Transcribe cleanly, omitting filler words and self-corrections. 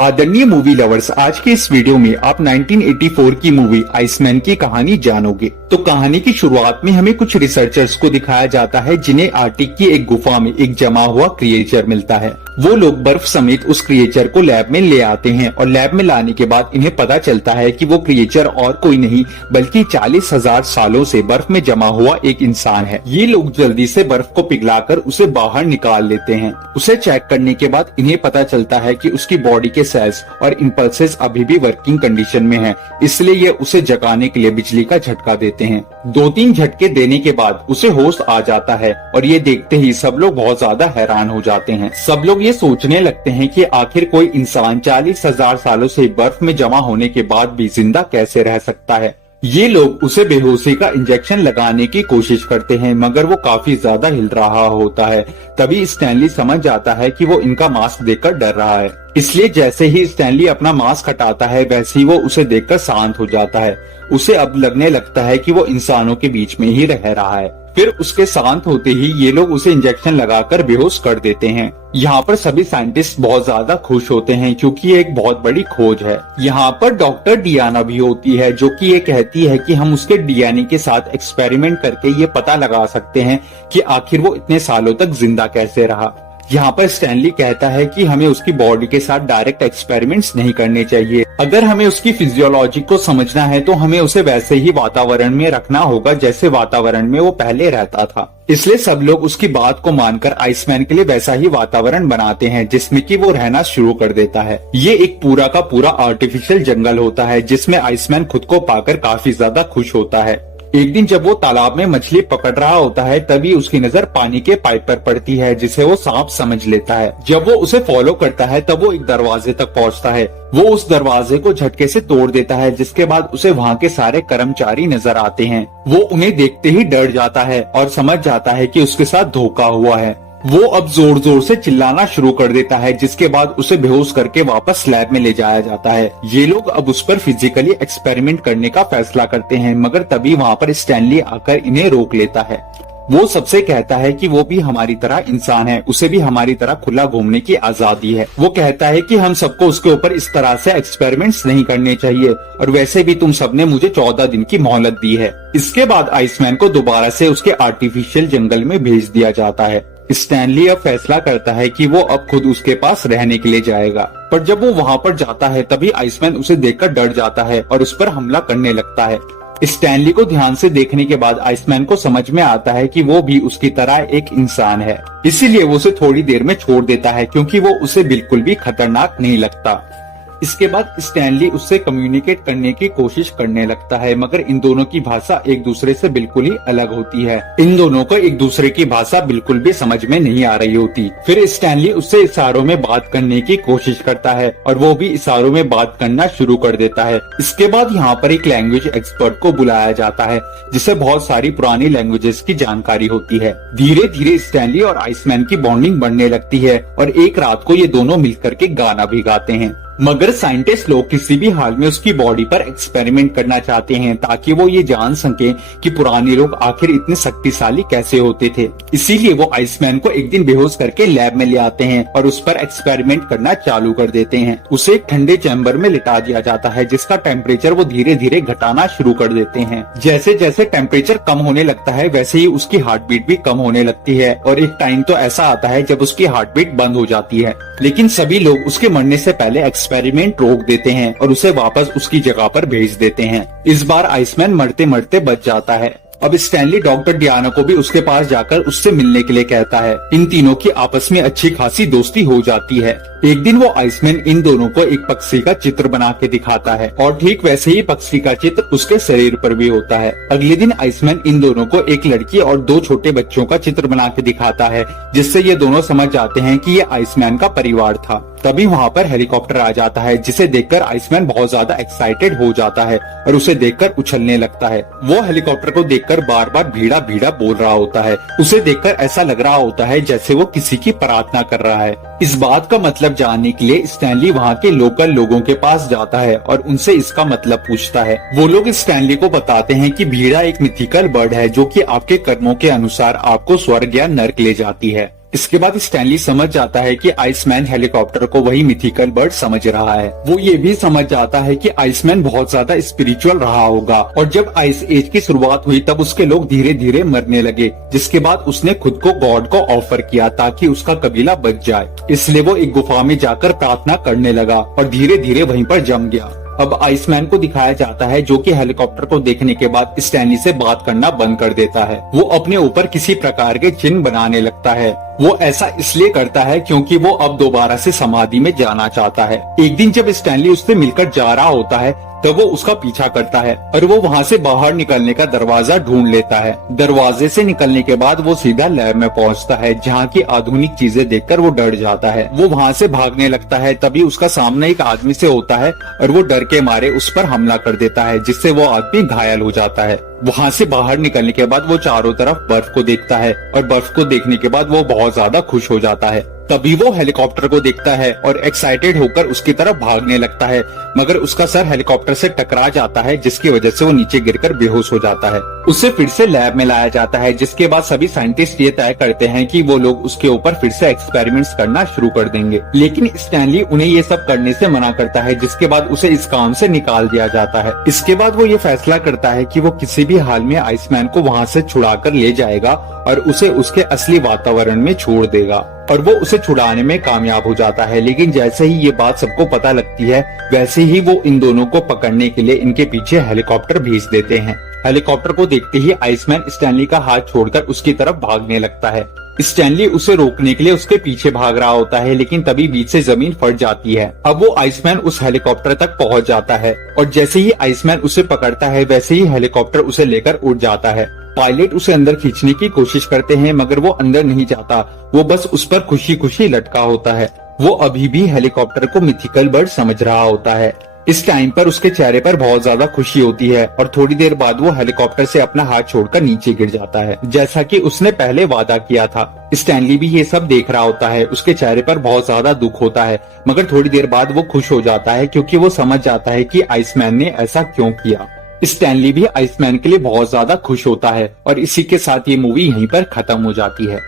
आदरणीय movie lovers, आज के इस वीडियो में आप 1984 की मूवी आइसमैन की कहानी जानोगे। तो कहानी की शुरुआत में हमें कुछ रिसर्चर्स को दिखाया जाता है जिन्हें आर्टिक की एक गुफा में एक जमा हुआ क्रिएचर मिलता है। वो लोग बर्फ समेत उस क्रिएचर को लैब में ले आते हैं और लैब में लाने के बाद इन्हें पता चलता है कि वो क्रिएचर और कोई नहीं बल्कि 40,000 सालों से बर्फ में जमा हुआ एक इंसान है। ये लोग जल्दी से बर्फ को पिघलाकर उसे बाहर निकाल लेते हैं। उसे चेक करने के बाद इन्हें पता चलता है कि उसकी बॉडी के सेल्स और इम्पल्सेस अभी भी वर्किंग कंडीशन में हैं, इसलिए ये उसे जगाने के लिए बिजली का झटका देते हैं। 2-3 झटके देने के बाद उसे होश आ जाता है और ये देखते ही सब लोग बहुत ज्यादा हैरान हो जाते हैं। सब लोग ये सोचने लगते हैं कि आखिर कोई इंसान 40,000 सालों से बर्फ में जमा होने के बाद भी जिंदा कैसे रह सकता है। ये लोग उसे बेहोशी का इंजेक्शन लगाने की कोशिश करते हैं, मगर वो काफी ज्यादा हिल रहा होता है। तभी स्टैनली समझ जाता है कि वो इनका मास्क देखकर डर रहा है, इसलिए जैसे ही स्टैनली अपना मास्क हटाता है वैसे ही वो उसे देखकर शांत हो जाता है। उसे अब लगने लगता है कि वो इंसानों के बीच में ही रह रहा है। फिर उसके शांत होते ही ये लोग उसे इंजेक्शन लगाकर बेहोश कर देते हैं। यहाँ पर सभी साइंटिस्ट बहुत ज्यादा खुश होते हैं क्योंकि ये एक बहुत बड़ी खोज है। यहाँ पर डॉक्टर डियाना भी होती है जो कि ये कहती है कि हम उसके डीएनए के साथ एक्सपेरिमेंट करके ये पता लगा सकते हैं कि आखिर वो इतने सालों तक जिंदा कैसे रहा। यहाँ पर स्टैनली कहता है कि हमें उसकी बॉडी के साथ डायरेक्ट एक्सपेरिमेंट्स नहीं करने चाहिए। अगर हमें उसकी फिजियोलॉजी को समझना है तो हमें उसे वैसे ही वातावरण में रखना होगा जैसे वातावरण में वो पहले रहता था। इसलिए सब लोग उसकी बात को मानकर आइसमैन के लिए वैसा ही वातावरण बनाते हैं जिसमें कि वो रहना शुरू कर देता है। ये एक पूरा का पूरा आर्टिफिशियल जंगल होता है जिसमें आइसमैन खुद को पाकर काफी ज्यादा खुश होता है। एक दिन जब वो तालाब में मछली पकड़ रहा होता है तभी उसकी नजर पानी के पाइप पर पड़ती है जिसे वो सांप समझ लेता है। जब वो उसे फॉलो करता है तब वो एक दरवाजे तक पहुंचता है। वो उस दरवाजे को झटके से तोड़ देता है जिसके बाद उसे वहाँ के सारे कर्मचारी नजर आते हैं। वो उन्हें देखते ही डर जाता है और समझ जाता है कि उसके साथ धोखा हुआ है। वो अब जोर जोर से चिल्लाना शुरू कर देता है जिसके बाद उसे बेहोश करके वापस लैब में ले जाया जाता है। ये लोग अब उस पर फिजिकली एक्सपेरिमेंट करने का फैसला करते हैं, मगर तभी वहाँ पर स्टैनली आकर इन्हें रोक लेता है। वो सबसे कहता है कि वो भी हमारी तरह इंसान है, उसे भी हमारी तरह खुला घूमने की आजादी है। वो कहता है कि हम सबको उसके ऊपर इस तरह से एक्सपेरिमेंट्स नहीं करने चाहिए और वैसे भी तुम सबने मुझे 14 दिन की मोहलत दी है। इसके बाद आइसमैन को दोबारा से उसके आर्टिफिशियल जंगल में भेज दिया जाता है। स्टैनली अब फैसला करता है कि वो अब खुद उसके पास रहने के लिए जाएगा, पर जब वो वहाँ पर जाता है तभी आइसमैन उसे देखकर डर जाता है और उस पर हमला करने लगता है। स्टैनली को ध्यान से देखने के बाद आइसमैन को समझ में आता है कि वो भी उसकी तरह एक इंसान है, इसीलिए वो उसे थोड़ी देर में छोड़ देता है क्योंकि वो उसे बिल्कुल भी खतरनाक नहीं लगता। इसके बाद स्टैनली उससे कम्युनिकेट करने की कोशिश करने लगता है, मगर इन दोनों की भाषा एक दूसरे से बिल्कुल ही अलग होती है। इन दोनों को एक दूसरे की भाषा बिल्कुल भी समझ में नहीं आ रही होती। फिर स्टैनली उससे इशारों में बात करने की कोशिश करता है और वो भी इशारों में बात करना शुरू कर देता है। इसके बाद यहाँ पर एक लैंग्वेज एक्सपर्ट को बुलाया जाता है जिसे बहुत सारी पुरानी लैंग्वेजेस की जानकारी होती है। धीरे धीरे स्टैनली और आइसमैन की बॉन्डिंग बढ़ने लगती है और एक रात को ये दोनों मिलकर के गाना भी गाते हैं। मगर साइंटिस्ट लोग किसी भी हाल में उसकी बॉडी पर एक्सपेरिमेंट करना चाहते हैं ताकि वो ये जान सके कि पुराने लोग आखिर इतने शक्तिशाली कैसे होते थे। इसीलिए वो आइसमैन को एक दिन बेहोश करके लैब में ले आते हैं और उस पर एक्सपेरिमेंट करना चालू कर देते हैं। उसे एक ठंडे चैम्बर में लिटा दिया जाता है जिसका टेम्परेचर वो धीरे धीरे घटाना शुरू कर देते हैं। जैसे जैसे टेम्परेचर कम होने लगता है वैसे ही उसकी हार्ट बीट भी कम होने लगती है और एक टाइम तो ऐसा आता है जब उसकी हार्ट बीट बंद हो जाती है। लेकिन सभी लोग उसके मरने से पहले एक्सपेरिमेंट रोक देते हैं और उसे वापस उसकी जगह पर भेज देते हैं। इस बार आइसमैन मरते मरते बच जाता है। अब स्टैनली डॉक्टर डियाना को भी उसके पास जाकर उससे मिलने के लिए कहता है। इन तीनों की आपस में अच्छी खासी दोस्ती हो जाती है। एक दिन वो आइसमैन इन दोनों को एक पक्षी का चित्र बना के दिखाता है और ठीक वैसे ही पक्षी का चित्र उसके शरीर पर भी होता है। अगले दिन आइसमैन इन दोनों को एक लड़की और 2 छोटे बच्चों का चित्र बना के दिखाता है जिससे ये दोनों समझ जाते हैं कि ये आइसमैन का परिवार था। तभी वहाँ पर हेलीकॉप्टर आ जाता है जिसे देखकर आइसमैन बहुत ज्यादा एक्साइटेड हो जाता है और उसे देखकर उछलने लगता है। वो हेलीकॉप्टर को देखकर बार बार भीड़ा भीड़ा बोल रहा होता है। उसे देखकर ऐसा लग रहा होता है जैसे वो किसी की प्रार्थना कर रहा है। इस बात का मतलब जानने के लिए स्टैनली वहाँ के लोकल लोगों के पास जाता है और उनसे इसका मतलब पूछता है। वो लोग स्टैनली को बताते हैं कि भीड़ा एक मिथिकल बर्ड है जो कि आपके कर्मों के अनुसार आपको स्वर्ग या नर्क ले जाती है। इसके बाद स्टैनली समझ जाता है कि आइसमैन हेलीकॉप्टर को वही मिथिकल बर्ड समझ रहा है। वो ये भी समझ जाता है कि आइसमैन बहुत ज्यादा स्पिरिचुअल रहा होगा और जब आइस एज की शुरुआत हुई तब उसके लोग धीरे धीरे मरने लगे, जिसके बाद उसने खुद को गॉड को ऑफर किया ताकि उसका कबीला बच जाए। इसलिए वो एक गुफा में जाकर प्रार्थना करने लगा और धीरे धीरे वहीं पर जम गया। अब आइसमैन को दिखाया जाता है जो कि हेलीकॉप्टर को देखने के बाद स्टैनली से बात करना बंद कर देता है। वो अपने ऊपर किसी प्रकार के चिन्ह बनाने लगता है। वो ऐसा इसलिए करता है क्योंकि वो अब दोबारा से समाधि में जाना चाहता है। एक दिन जब स्टैनली उससे मिलकर जा रहा होता है तब वो उसका पीछा करता है और वो वहाँ से बाहर निकलने का दरवाजा ढूंढ लेता है। दरवाजे से निकलने के बाद वो सीधा लैब में पहुँचता है जहाँ की आधुनिक चीजें देखकर वो डर जाता है। वो वहाँ से भागने लगता है, तभी उसका सामना एक आदमी से होता है और वो डर के मारे उस पर हमला कर देता है, जिससे वो आदमी घायल हो जाता है। वहाँ से बाहर निकलने के बाद वो चारों तरफ बर्फ को देखता है और बर्फ को देखने के बाद वो बहुत ज्यादा खुश हो जाता है। तभी वो हेलीकॉप्टर को देखता है और एक्साइटेड होकर उसकी तरफ भागने लगता है, मगर उसका सर हेलीकॉप्टर से टकरा जाता है, जिसकी वजह से वो नीचे गिरकर बेहोश हो जाता है। उसे फिर से लैब में लाया जाता है, जिसके बाद सभी साइंटिस्ट ये तय करते हैं कि वो लोग उसके ऊपर फिर से एक्सपेरिमेंट्स करना शुरू कर देंगे। लेकिन स्टैनली उन्हें ये सब करने से मना करता है, जिसके बाद उसे इस काम से निकाल दिया जाता है। इसके बाद वो ये फैसला करता है कि वो किसी भी हाल में आइसमैन को वहाँ से छुड़ा कर ले जाएगा और उसे उसके असली वातावरण में छोड़ देगा और वो उसे छुड़ाने में कामयाब हो जाता है। लेकिन जैसे ही ये बात सबको पता लगती है वैसे ही वो इन दोनों को पकड़ने के लिए इनके पीछे हेलीकॉप्टर भेज देते हैं। हेलीकॉप्टर को देखते ही आइसमैन स्टैनली का हाथ छोड़कर उसकी तरफ भागने लगता है। स्टैनली उसे रोकने के लिए उसके पीछे भाग रहा होता है, लेकिन तभी बीच से जमीन फट जाती है। अब वो आइसमैन उस हेलीकॉप्टर तक पहुंच जाता है और जैसे ही आइसमैन उसे पकड़ता है वैसे ही हेलीकॉप्टर उसे लेकर उड़ जाता है। पायलट उसे अंदर खींचने की कोशिश करते हैं मगर वो अंदर नहीं जाता, वो बस उस पर खुशी खुशी लटका होता है। वो अभी भी हेलीकॉप्टर को मिथिकल बर्ड समझ रहा होता है। इस टाइम पर उसके चेहरे पर बहुत ज्यादा खुशी होती है और थोड़ी देर बाद वो हेलीकॉप्टर से अपना हाथ छोड़कर नीचे गिर जाता है, जैसा कि उसने पहले वादा किया था। स्टैनली भी ये सब देख रहा होता है। उसके चेहरे पर बहुत ज्यादा दुख होता है, मगर थोड़ी देर बाद वो खुश हो जाता है क्योंकि वो समझ जाता है कि आइसमैन ने ऐसा क्यों किया। स्टैनली भी आइसमैन के लिए बहुत ज्यादा खुश होता है और इसी के साथ ये मूवी यहीं पर खत्म हो जाती है।